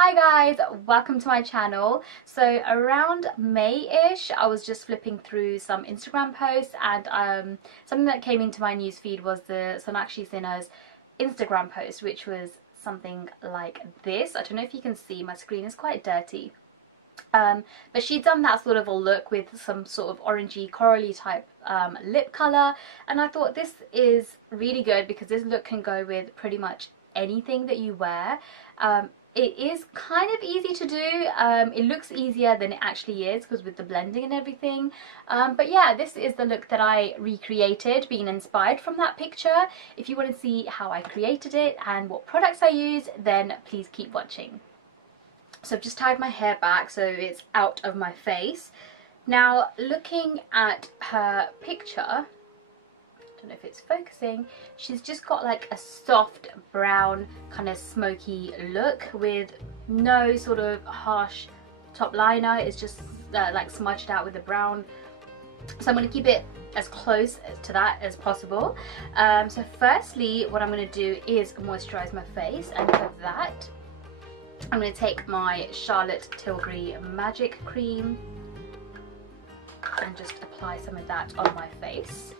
Hi guys, welcome to my channel. So around May-ish, I was just flipping through some Instagram posts and something that came into my newsfeed was the Sonakshi Sinha's Instagram post, which was something like this. I don't know if you can see, my screen is quite dirty. But she'd done that sort of a look with some sort of orangey corally type lip colour, and I thought this is really good because this look can go with pretty much anything that you wear. It is kind of easy to do. It looks easier than it actually is because with the blending and everything. But yeah, this is the look that I recreated, being inspired from that picture. If you want to see how I created it and what products I used, then please keep watching. So I've just tied my hair back so it's out of my face. Now, looking at her picture, don't know if it's focusing, she's just got like a soft brown kind of smoky look with no sort of harsh top liner. It's just like smudged out with the brown, so I'm going to keep it as close to that as possible. So firstly, what I'm going to do is moisturize my face, and for that I'm going to take my Charlotte Tilbury Magic Cream and just apply some of that on my face.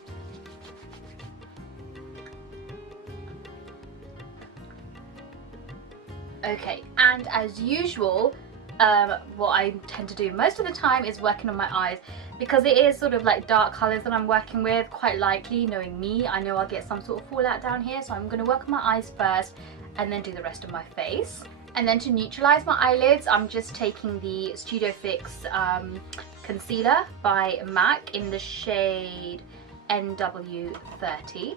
Okay, and as usual, what I tend to do most of the time is working on my eyes, because it is sort of like dark colours that I'm working with. Quite likely, knowing me, I know I'll get some sort of fallout down here, so I'm going to work on my eyes first and then do the rest of my face. And then to neutralise my eyelids, I'm just taking the Studio Fix concealer by MAC in the shade NW30.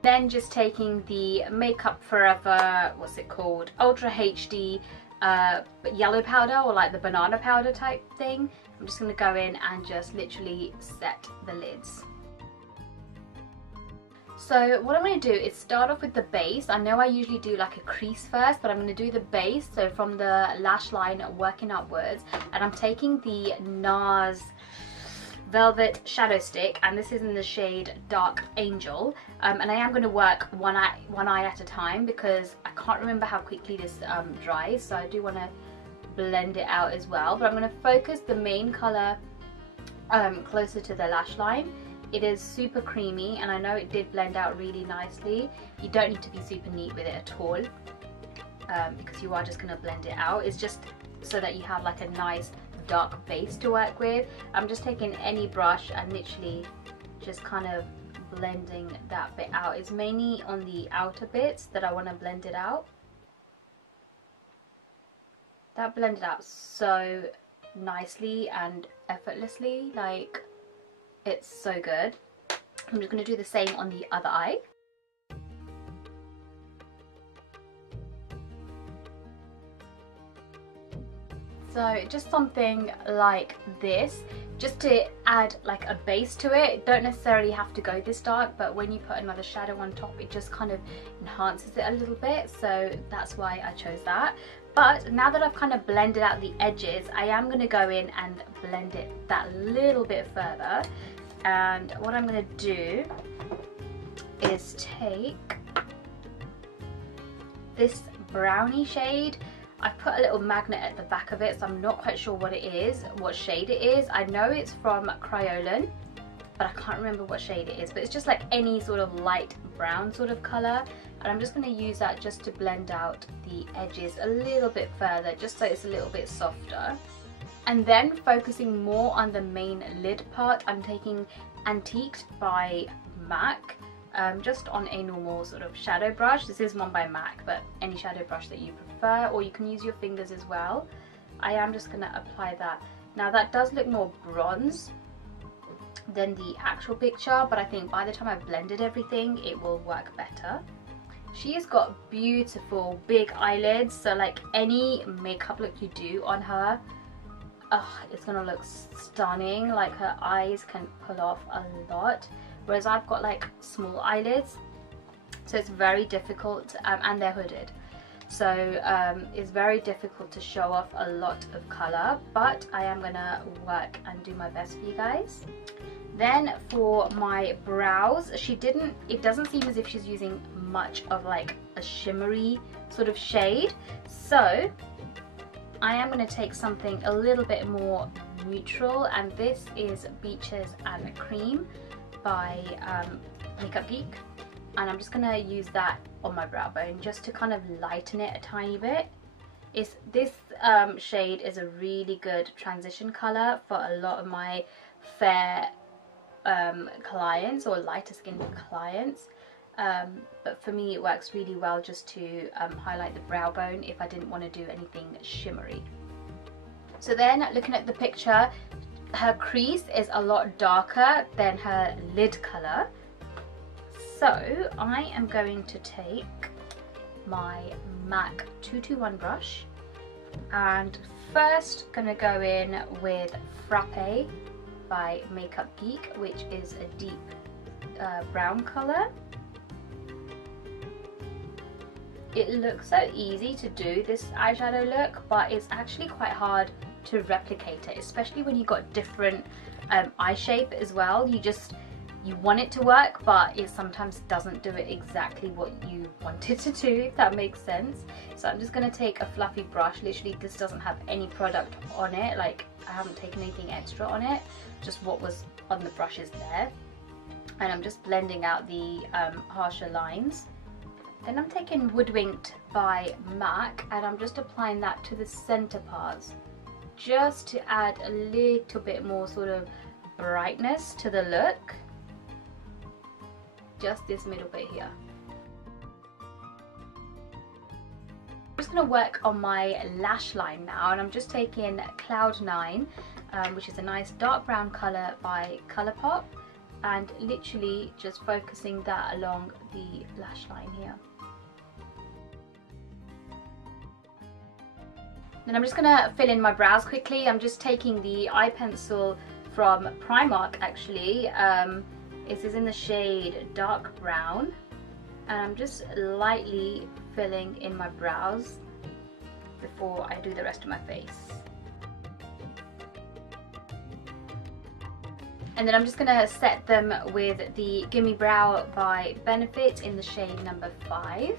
Then just taking the Makeup Forever, what's it called, Ultra HD yellow powder, or like the banana powder type thing. I'm just going to go in and just literally set the lids. So what I'm going to do is start off with the base. I know I usually do like a crease first, but I'm going to do the base, so from the lash line working upwards. And I'm taking the Nars Velvet Shadow Stick, and this is in the shade Dark Angel, and I am going to work one eye at a time because I can't remember how quickly this dries, so I do want to blend it out as well. But I'm going to focus the main colour closer to the lash line. It is super creamy, and I know it did blend out really nicely. You don't need to be super neat with it at all, because you are just going to blend it out. It's just so that you have like a nice dark base to work with. I'm just taking any brush and literally just kind of blending that bit out. It's mainly on the outer bits that I want to blend it out. That blended out so nicely and effortlessly, like it's so good. I'm just going to do the same on the other eye. So just something like this, just to add like a base to it. Don't necessarily have to go this dark, but when you put another shadow on top, it just kind of enhances it a little bit, so that's why I chose that. But now that I've kind of blended out the edges, I am going to go in and blend it that little bit further. And what I'm going to do is take this brownie shade. I've put a little magnet at the back of it, so I'm not quite sure what it is, what shade it is. I know it's from Kryolan, but I can't remember what shade it is. But it's just like any sort of light brown sort of colour. And I'm just going to use that just to blend out the edges a little bit further, just so it's a little bit softer. And then focusing more on the main lid part, I'm taking Antiqued by MAC. Just on a normal sort of shadow brush. This is one by MAC, but any shadow brush that you prefer, or you can use your fingers as well. I am just going to apply that. Now that does look more bronze than the actual picture, but I think by the time I've blended everything, it will work better. She has got beautiful big eyelids, so like any makeup look you do on her, it's going to look stunning. Like her eyes can pull off a lot. Whereas I've got like small eyelids, so it's very difficult, and they're hooded, so it's very difficult to show off a lot of colour, but I am gonna work and do my best for you guys. Then for my brows, it doesn't seem as if she's using much of like a shimmery sort of shade. So I am going to take something a little bit more neutral, and this is Beaches and Cream by Makeup Geek. And I'm just going to use that on my brow bone just to kind of lighten it a tiny bit. This shade is a really good transition colour for a lot of my fair clients or lighter skinned clients, but for me it works really well just to highlight the brow bone if I didn't want to do anything shimmery. So then, looking at the picture, her crease is a lot darker than her lid colour, so I am going to take my MAC 221 brush and first gonna go in with Frappe by Makeup Geek, which is a deep brown colour. It looks so easy to do this eyeshadow look, but it's actually quite hard to replicate it, especially when you've got different eye shape as well. You want it to work, but it sometimes doesn't do it exactly what you want it to do, if that makes sense. So I'm just going to take a fluffy brush. Literally, this doesn't have any product on it, like I haven't taken anything extra on it, just what was on the brush is there. And I'm just blending out the harsher lines. Then I'm taking Woodwinked by MAC and I'm just applying that to the center parts, just to add a little bit more sort of brightness to the look. Just this middle bit here. I'm just going to work on my lash line now, and I'm just taking Cloud 9, which is a nice dark brown colour by Colourpop, and literally just focusing that along the lash line here. Then I'm just going to fill in my brows quickly. I'm just taking the eye pencil from Primark actually. This is in the shade dark brown, and I'm just lightly filling in my brows before I do the rest of my face. And then I'm just going to set them with the Gimme Brow by Benefit in the shade number 5.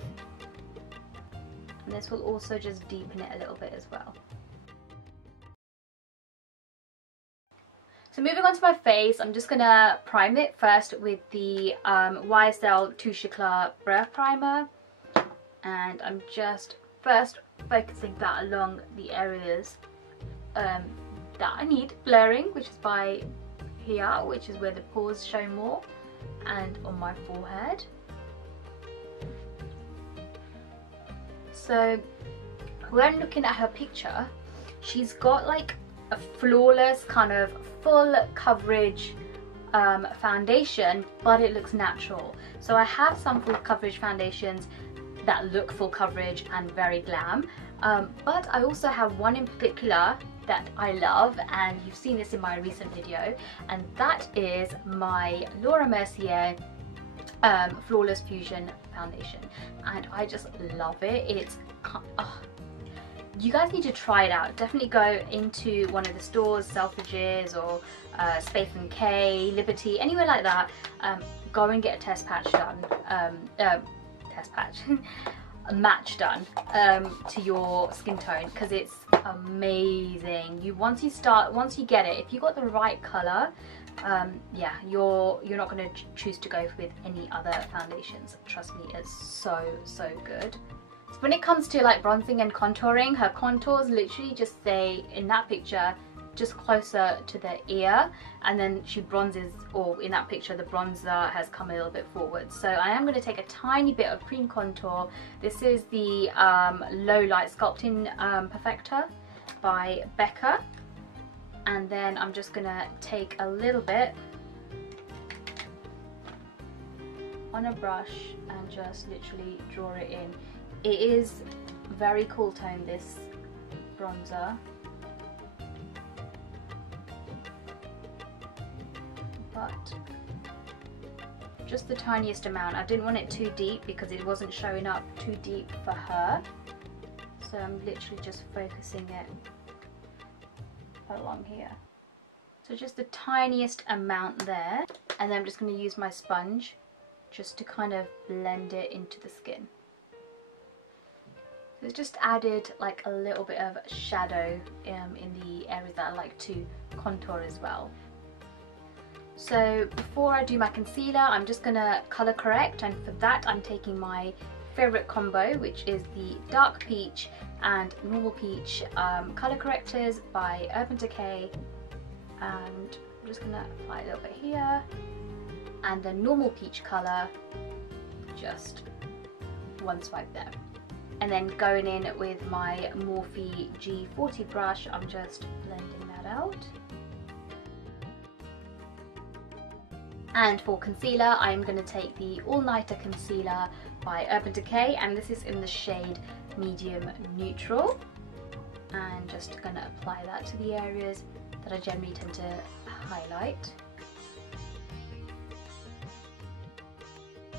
And this will also just deepen it a little bit as well. So moving on to my face, I'm just going to prime it first with the YSL Touche Eclat Brow Primer. And I'm just first focusing that along the areas that I need blurring, which is by here, which is where the pores show more, and on my forehead. So when looking at her picture, she's got like a flawless kind of full coverage foundation, but it looks natural. So I have some full coverage foundations that look full coverage and very glam, but I also have one in particular that I love, and you've seen this in my recent video, and that is my Mercier Flawless Fusion foundation, and I just love it. It's you guys need to try it out. Definitely go into one of the stores, Selfridges or Space & K, Liberty, anywhere like that. Go and get a test patch done, a match done to your skin tone, because it's amazing. Once you get it, if you got the right color, yeah, you're not going to choose to go with any other foundations. Trust me, it's so good. So when it comes to like bronzing and contouring, her contours literally just stay in that picture just closer to the ear, and then she bronzes, or in that picture the bronzer has come a little bit forward. So I am going to take a tiny bit of cream contour. This is the Low Light Sculpting Perfector by Becca, and then I'm just going to take a little bit on a brush and just literally draw it in. It is very cool tone, this bronzer, but just the tiniest amount. I didn't want it too deep because it wasn't showing up too deep for her, so I'm literally just focusing it along here So just the tiniest amount there, and then I'm just going to use my sponge just to kind of blend it into the skin. So it's just added like a little bit of shadow in the areas that I like to contour as well. So before I do my concealer, I'm just going to colour correct, and for that I'm taking my favourite combo, which is the Dark Peach and Normal Peach colour correctors by Urban Decay, and I'm just going to apply a little bit here, and the Normal Peach colour, just one swipe there. And then going in with my Morphe G40 brush, I'm just blending that out. And for concealer, I'm going to take the All Nighter Concealer by Urban Decay, and this is in the shade Medium Neutral. And just going to apply that to the areas that I generally tend to highlight.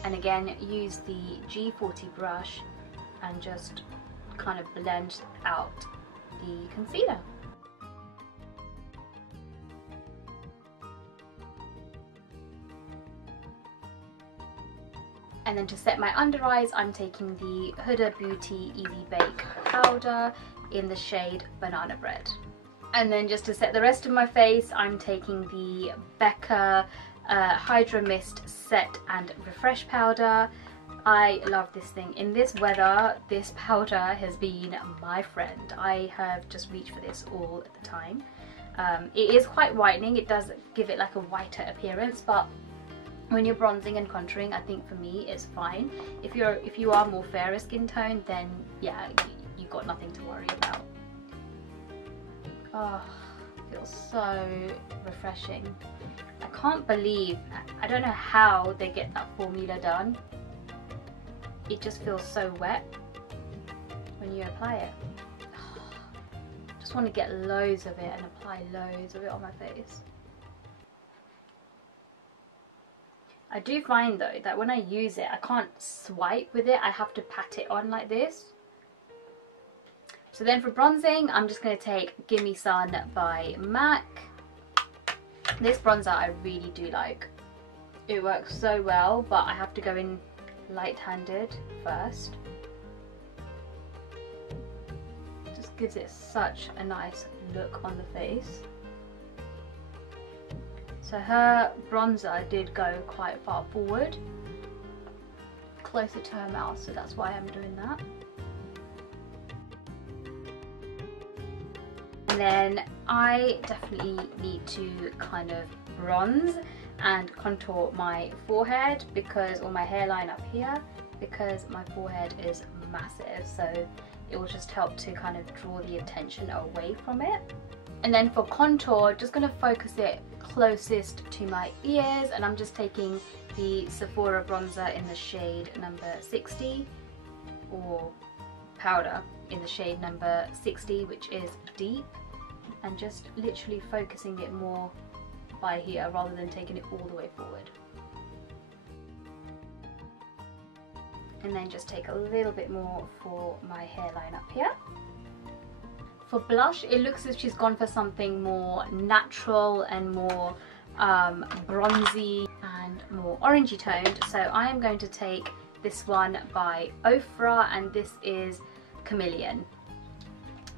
And again, use the G40 brush and just kind of blend out the concealer. And then to set my under eyes, I'm taking the Huda Beauty Easy Bake powder in the shade Banana Bread. And then just to set the rest of my face, I'm taking the Becca hydra-mist set and refresh powder. I love this thing. In this weather, this powder has been my friend. I have just reached for this all the time. It is quite whitening. It does give it like a whiter appearance, but when you're bronzing and contouring, I think for me it's fine. If you are more fairer skin tone, then yeah, you've got nothing to worry about. Oh, feels so refreshing. I can't believe, I don't know how they get that formula done. It just feels so wet when you apply it. Just want to get loads of it and apply loads of it on my face. I do find though that when I use it, I can't swipe with it. I have to pat it on like this. So then for bronzing, I'm just going to take Gimme Sun by MAC. This bronzer I really do like. It works so well, but I have to go in light-handed first. Just gives it such a nice look on the face. So her bronzer did go quite far forward, closer to her mouth, so that's why I'm doing that. And then I definitely need to kind of bronze and contour my forehead, because, or my hairline up here, because my forehead is massive, so it will just help to kind of draw the attention away from it. And then for contour, just going to focus it closest to my ears, and I'm just taking the Sephora bronzer in the shade number 60, or powder in the shade number 60, which is deep, and just literally focusing it more by here rather than taking it all the way forward. And then just take a little bit more for my hairline up here. For blush, it looks as if she's gone for something more natural and more bronzy and more orangey toned. So I am going to take this one by Ofra, and this is Chameleon.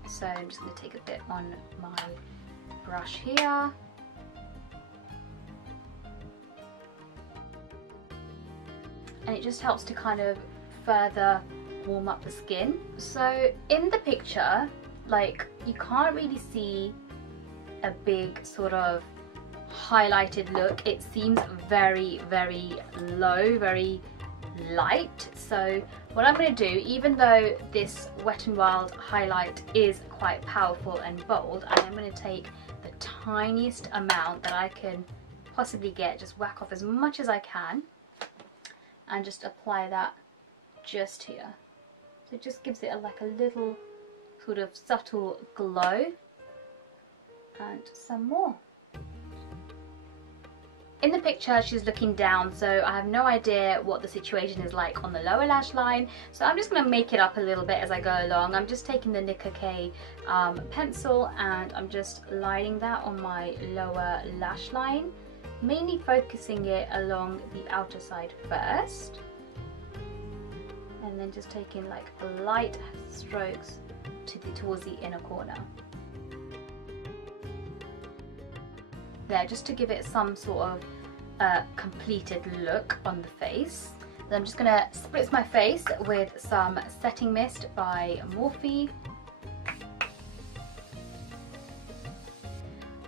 So I'm just going to take a bit on my brush here. And it just helps to kind of further warm up the skin. So in the picture, like, you can't really see a big sort of highlighted look. It seems very, very low, very light. So what I'm going to do, even though this Wet n Wild highlight is quite powerful and bold, I am going to take the tiniest amount that I can possibly get, just whack off as much as I can, and just apply that just here. So it just gives it like a little sort of subtle glow. And some more. In the picture she's looking down, so I have no idea what the situation is like on the lower lash line, so I'm just going to make it up a little bit as I go along. I'm just taking the Nicka K pencil and I'm just lining that on my lower lash line, mainly focusing it along the outer side first, and then just taking like light strokes towards the inner corner. There, just to give it some sort of completed look on the face. Then I'm just going to spritz my face with some setting mist by Morphe.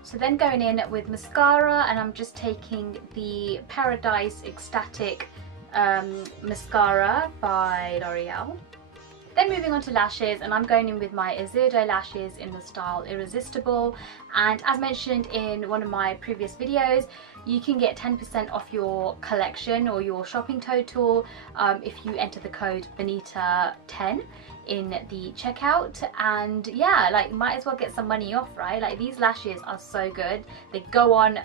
So then going in with mascara, and I'm just taking the Paradise Ecstatic mascara by L'Oreal. Then moving on to lashes, and I'm going in with my Azurdo lashes in the style Irresistible, and as mentioned in one of my previous videos, you can get 10% off your collection or your shopping total if you enter the code Binita10 in the checkout. And yeah, like, might as well get some money off, right? Like, these lashes are so good, they go on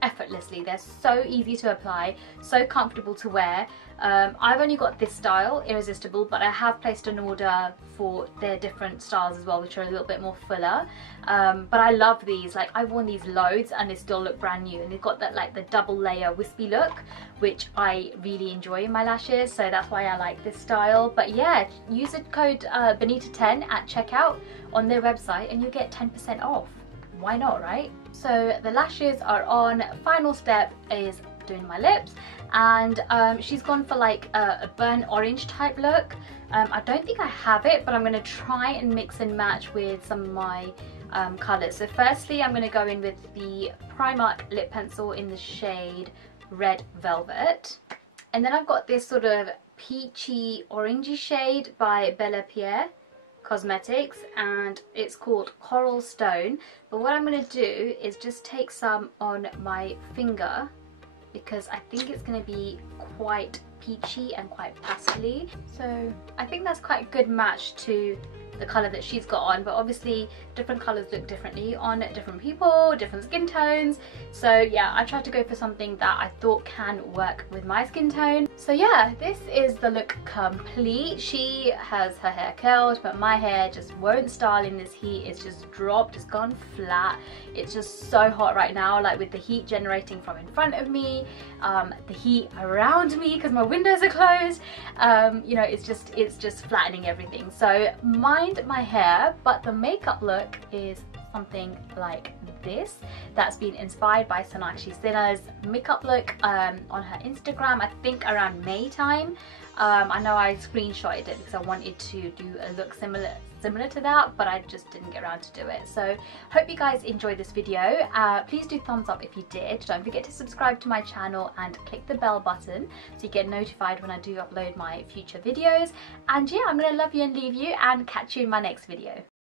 effortlessly, they're so easy to apply, so comfortable to wear. I've only got this style, Irresistible, but I have placed an order for their different styles as well, which are a little bit more fuller. But I love these. Like, I've worn these loads and they still look brand new, and they've got that, like, the double layer wispy look, which I really enjoy in my lashes, so that's why I like this style. But yeah, use the code Binita10 at checkout on their website and you get 10% off. Why not, right? So the lashes are on. Final step is doing my lips, and she's gone for like a burnt orange type look. I don't think I have it, but I'm going to try and mix and match with some of my colours. So firstly, I'm going to go in with the Primark lip pencil in the shade Red Velvet, and then I've got this sort of peachy orangey shade by Becca Cosmetics, and it's called Coral Stone. But what I'm going to do is just take some on my finger, because I think it's going to be quite peachy and quite pastely. So I think that's quite a good match to the colour that she's got on, but obviously different colours look differently on different people, different skin tones. So yeah, I tried to go for something that I thought can work with my skin tone. So yeah, this is the look complete. She has her hair curled, but my hair just won't style in this heat. It's just dropped, it's gone flat. It's just so hot right now, like with the heat generating from in front of me, the heat around me because my windows are closed. You know, it's just flattening everything. So mind my hair, but the makeup look is something like this, that's been inspired by Sonakshi Sinha's makeup look on her Instagram, I think around May time. I know I screenshotted it because I wanted to do a look similar to that, but I just didn't get around to do it. So hope you guys enjoyed this video. Please do thumbs up if you did. Don't forget to subscribe to my channel and click the bell button so you get notified when I do upload my future videos. And yeah, I'm gonna love you and leave you and catch you in my next video.